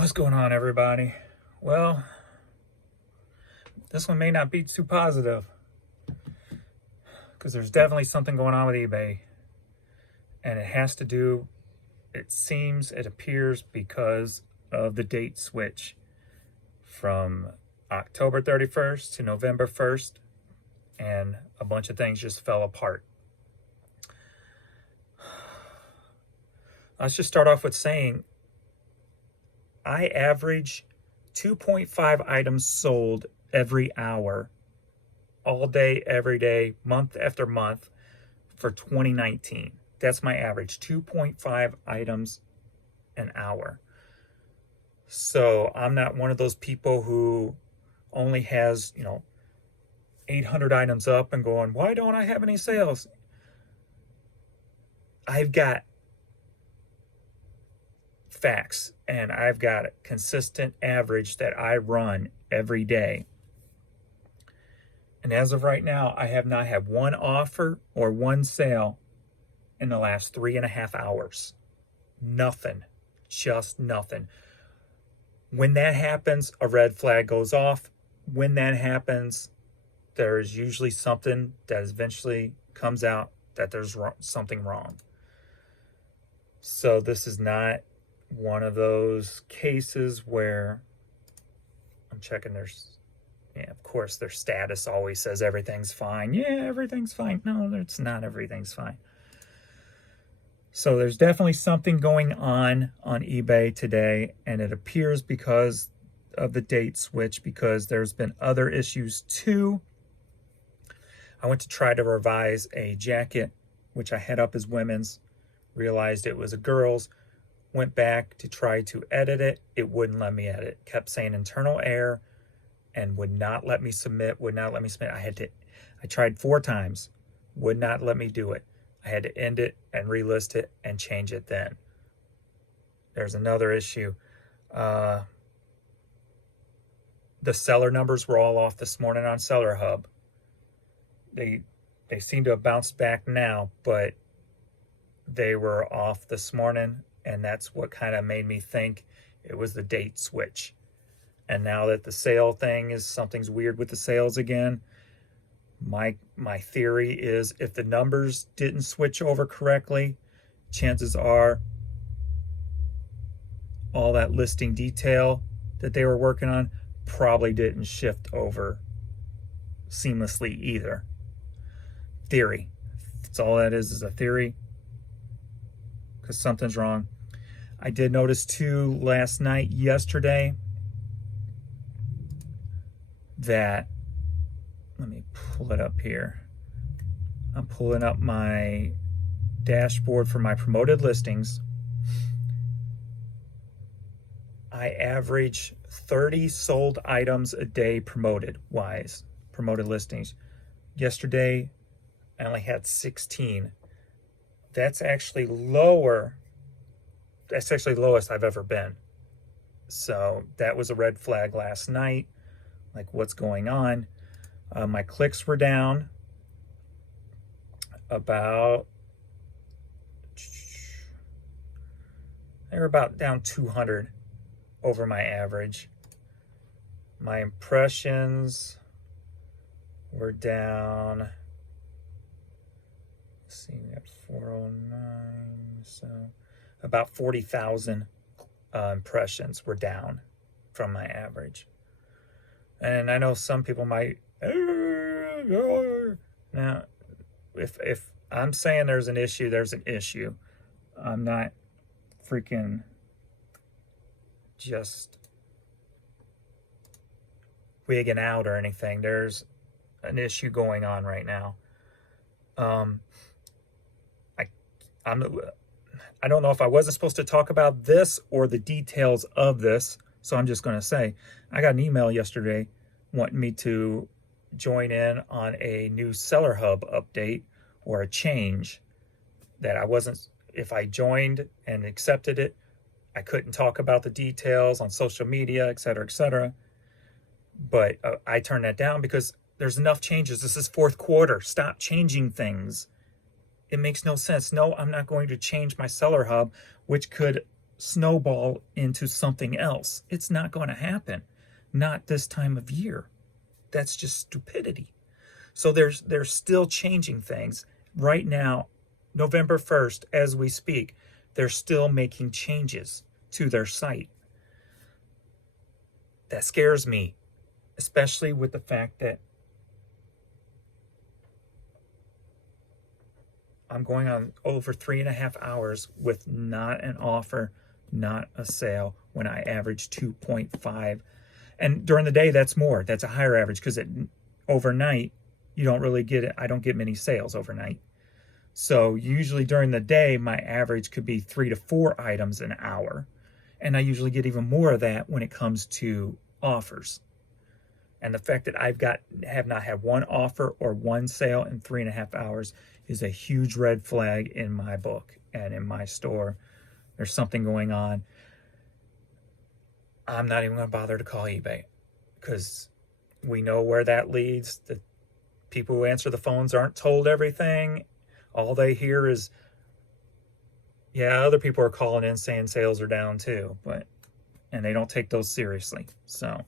What's going on, everybody? Well, this one may not be too positive because there's definitely something going on with eBay, and it has to do, it appears, because of the date switch from October 31st to November 1st, and a bunch of things just fell apart. Let's just start off with saying I average 2.5 items sold every hour, all day, every day, month after month for 2019. That's my average, 2.5 items an hour. So I'm not one of those people who only has, 800 items up and going, why don't I have any sales? I've got facts, and I've got a consistent average that I run every day. And as of right now, I have not had one offer or one sale in the last 3.5 hours. Nothing. Just nothing. When that happens, a red flag goes off. When that happens, there's usually something that eventually comes out that there's something wrong. So this is not one of those cases where I'm checking of course, their status always says everything's fine. Yeah, everything's fine. No, it's not everything's fine. So there's definitely something going on eBay today, and it appears because of the date switch, because there's been other issues too. I went to try to revise a jacket, which I had up as women's, realized it was a girl's, went back to try to edit it. It wouldn't let me edit. Kept saying internal error and would not let me submit, I tried 4 times, would not let me do it. I had to end it and relist it and change it then. There's another issue. The seller numbers were all off this morning on Seller Hub. They seem to have bounced back now, but they were off this morning, and that's what kind of made me think it was the date switch. And now that the sale thing is, something's weird with the sales again, my theory is if the numbers didn't switch over correctly, chances are all that listing detail that they were working on probably didn't shift over seamlessly either. Theory. That's all that is a theory, because something's wrong. I did notice too yesterday, that, let me pull it up here. I'm pulling up my dashboard for my promoted listings. I average 30 sold items a day promoted listings. Yesterday, I only had 16. That's actually lower. That's actually the lowest I've ever been. So that was a red flag last night. Like, what's going on? My clicks were down about, down 200 over my average. My impressions were down, let's see, we got 409, so about 40,000 impressions were down from my average. And I know some people might, now, if I'm saying there's an issue, there's an issue. I'm not freaking just wigging out or anything. There's an issue going on right now. I don't know if I wasn't supposed to talk about this or the details of this, so I'm just going to say I got an email yesterday wanting me to join in on a new Seller Hub update or a change that I wasn't. If I joined and accepted it, I couldn't talk about the details on social media, et cetera, but I turned that down because there's enough changes. This is 4th quarter. Stop changing things. It makes no sense. No, I'm not going to change my Seller Hub, which could snowball into something else. It's not going to happen. Not this time of year. That's just stupidity. So they're still changing things. Right now, November 1st, as we speak, they're still making changes to their site. That scares me, especially with the fact that I'm going on over 3.5 hours with not an offer, not a sale, when I average 2.5. And during the day, that's more. That's a higher average because overnight, you don't really get it. I don't get many sales overnight. So usually during the day, my average could be 3 to 4 items an hour. And I usually get even more of that when it comes to offers. And the fact that have not had one offer or one sale in 3.5 hours is a huge red flag in my book and in my store. There's something going on. I'm not even going to bother to call eBay because we know where that leads. The people who answer the phones aren't told everything. All they hear is, yeah, other people are calling in saying sales are down too, and they don't take those seriously. So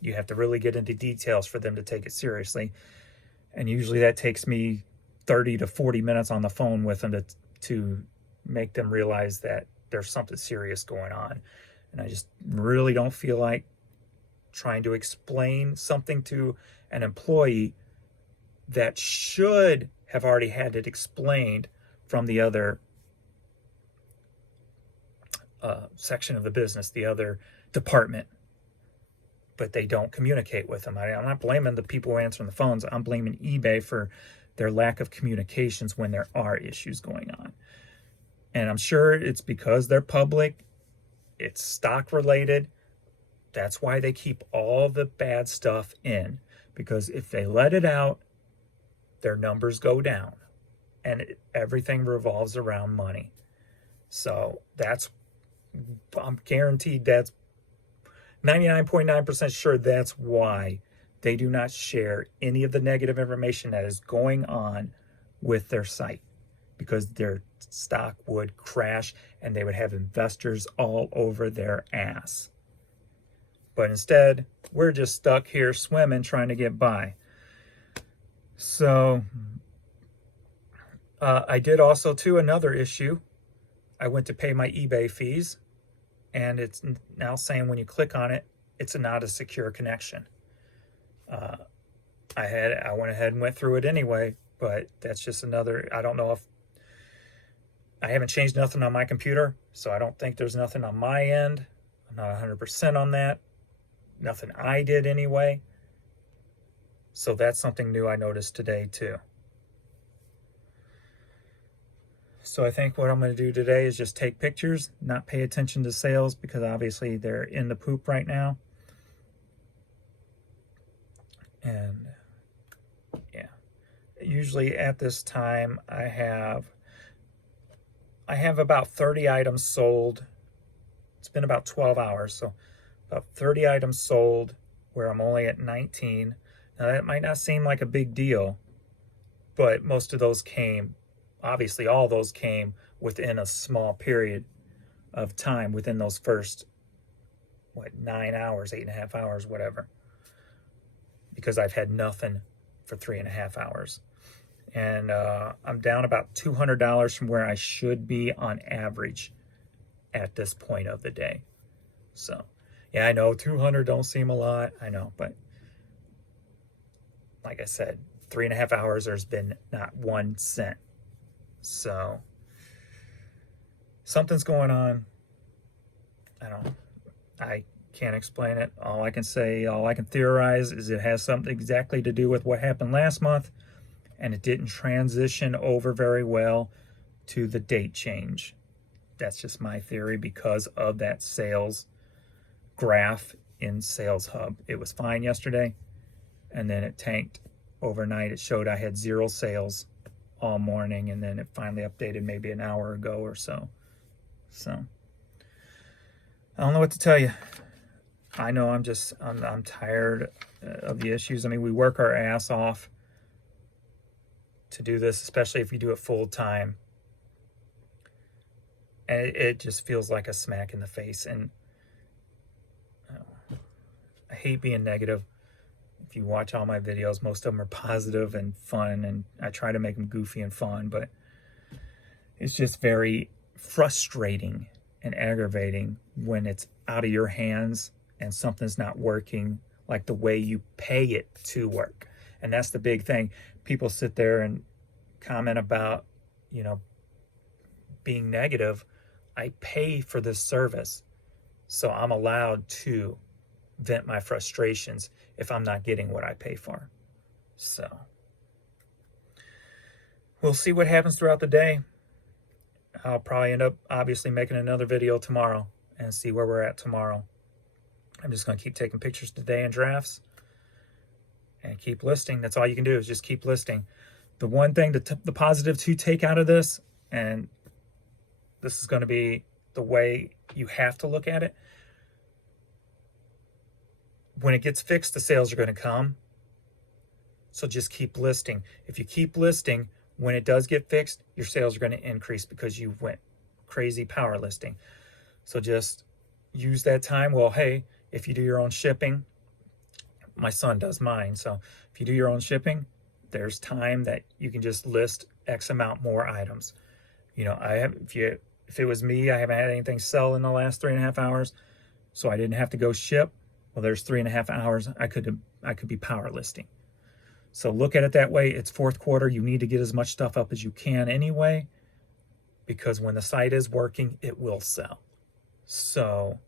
you have to really get into details for them to take it seriously. And usually that takes me 30 to 40 minutes on the phone with them to make them realize that there's something serious going on. And I just really don't feel like trying to explain something to an employee that should have already had it explained from the other section of the business, the other department. But they don't communicate with them. I'm not blaming the people who are answering the phones. I'm blaming eBay for their lack of communications when there are issues going on. And I'm sure it's because they're public. It's stock related. That's why they keep all the bad stuff in. Because if they let it out, their numbers go down. And everything revolves around money. So I'm guaranteed that's 99.9% sure that's why they do not share any of the negative information that is going on with their site, because their stock would crash and they would have investors all over their ass. But instead, we're just stuck here swimming, trying to get by. So I did also, too, another issue. I went to pay my eBay fees, and it's now saying when you click on it, it's not a secure connection. I went ahead and went through it anyway, but that's just another, I don't know if, I haven't changed nothing on my computer, so I don't think there's nothing on my end. I'm not 100% on that. Nothing I did anyway. So that's something new I noticed today too. So I think what I'm going to do today is just take pictures, not pay attention to sales, because obviously they're in the poop right now. And yeah, usually at this time I have about 30 items sold. It's been about 12 hours, so about 30 items sold where I'm only at 19. Now that might not seem like a big deal, but most of those came, obviously all those came within a small period of time, within those first, 9 hours, 8.5 hours, whatever. Because I've had nothing for 3.5 hours. And I'm down about $200 from where I should be on average at this point of the day. So, yeah, I know 200 don't seem a lot. I know, but like I said, 3.5 hours, there's been not 1 cent. So, something's going on. I can't explain it. All I can theorize is it has something exactly to do with what happened last month, and it didn't transition over very well to the date change. That's just my theory because of that sales graph in Sales Hub. It was fine yesterday, and then it tanked overnight. It showed I had 0 sales all morning, and then it finally updated maybe an hour ago or so. So I don't know what to tell you. I know I'm tired of the issues. I mean, we work our ass off to do this, especially if you do it full time. And it just feels like a smack in the face. And I hate being negative. If you watch all my videos, most of them are positive and fun, and I try to make them goofy and fun, but it's just very frustrating and aggravating when it's out of your hands and something's not working like the way you pay it to work. And that's the big thing. People sit there and comment about, you know, being negative. I pay for this service, so I'm allowed to vent my frustrations if I'm not getting what I pay for. So we'll see what happens throughout the day. I'll probably end up obviously making another video tomorrow and see where we're at tomorrow. I'm just going to keep taking pictures today and drafts and keep listing. That's all you can do, is just keep listing. The one thing, the positive to take out of this, and this is going to be the way you have to look at it, when it gets fixed, the sales are going to come. So just keep listing. If you keep listing, when it does get fixed, your sales are going to increase because you went crazy power listing. So just use that time. Well, hey, if you do your own shipping, my son does mine. So if you do your own shipping, there's time that you can just list X amount more items. You know, if it was me, I haven't had anything sell in the last 3.5 hours, so I didn't have to go ship. Well, there's 3.5 hours I could be power listing. So look at it that way. It's fourth quarter. You need to get as much stuff up as you can anyway, because when the site is working, it will sell. So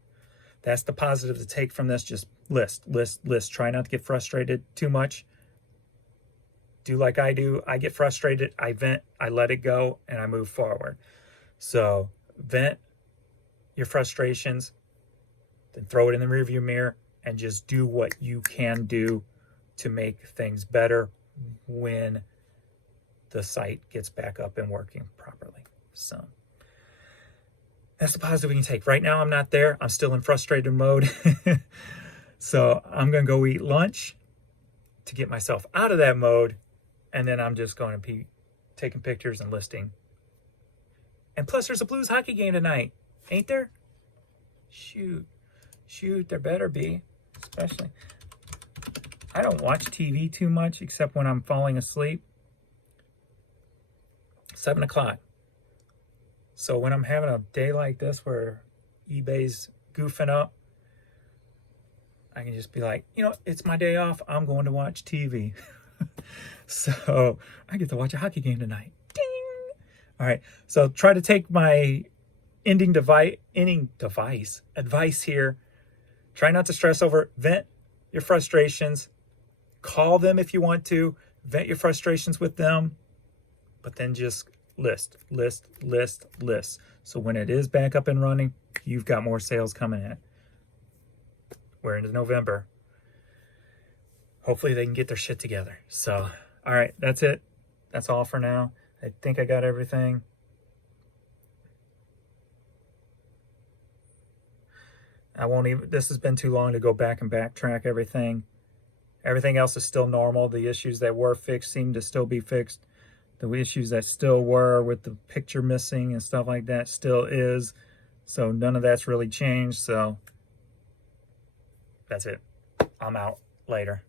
that's the positive to take from this. Just list. Try not to get frustrated too much. Do like I do. I get frustrated. I vent. I let it go, and I move forward. So vent your frustrations, then throw it in the rearview mirror, and just do what you can do to make things better when the site gets back up and working properly. So that's the positive we can take. Right now, I'm not there. I'm still in frustrated mode. So I'm going to go eat lunch to get myself out of that mode. And then I'm just going to be taking pictures and listing. And plus, there's a Blues hockey game tonight. Ain't there? Shoot, there better be. Especially, I don't watch TV too much except when I'm falling asleep. 7 o'clock. So when I'm having a day like this where eBay's goofing up, I can just be like, you know, it's my day off. I'm going to watch TV. So I get to watch a hockey game tonight. Ding! All right. So try to take my ending advice here. Try not to stress over it. Vent your frustrations. Call them if you want to. Vent your frustrations with them. But then just list. So when it is back up and running, you've got more sales coming in. We're into November. Hopefully they can get their shit together. So, all right, that's it. That's all for now. I think I got everything. This has been too long to go back and backtrack everything. Everything else is still normal. The issues that were fixed seem to still be fixed. The issues that still were with the picture missing and stuff like that still is. So none of that's really changed. So that's it. I'm out. Later.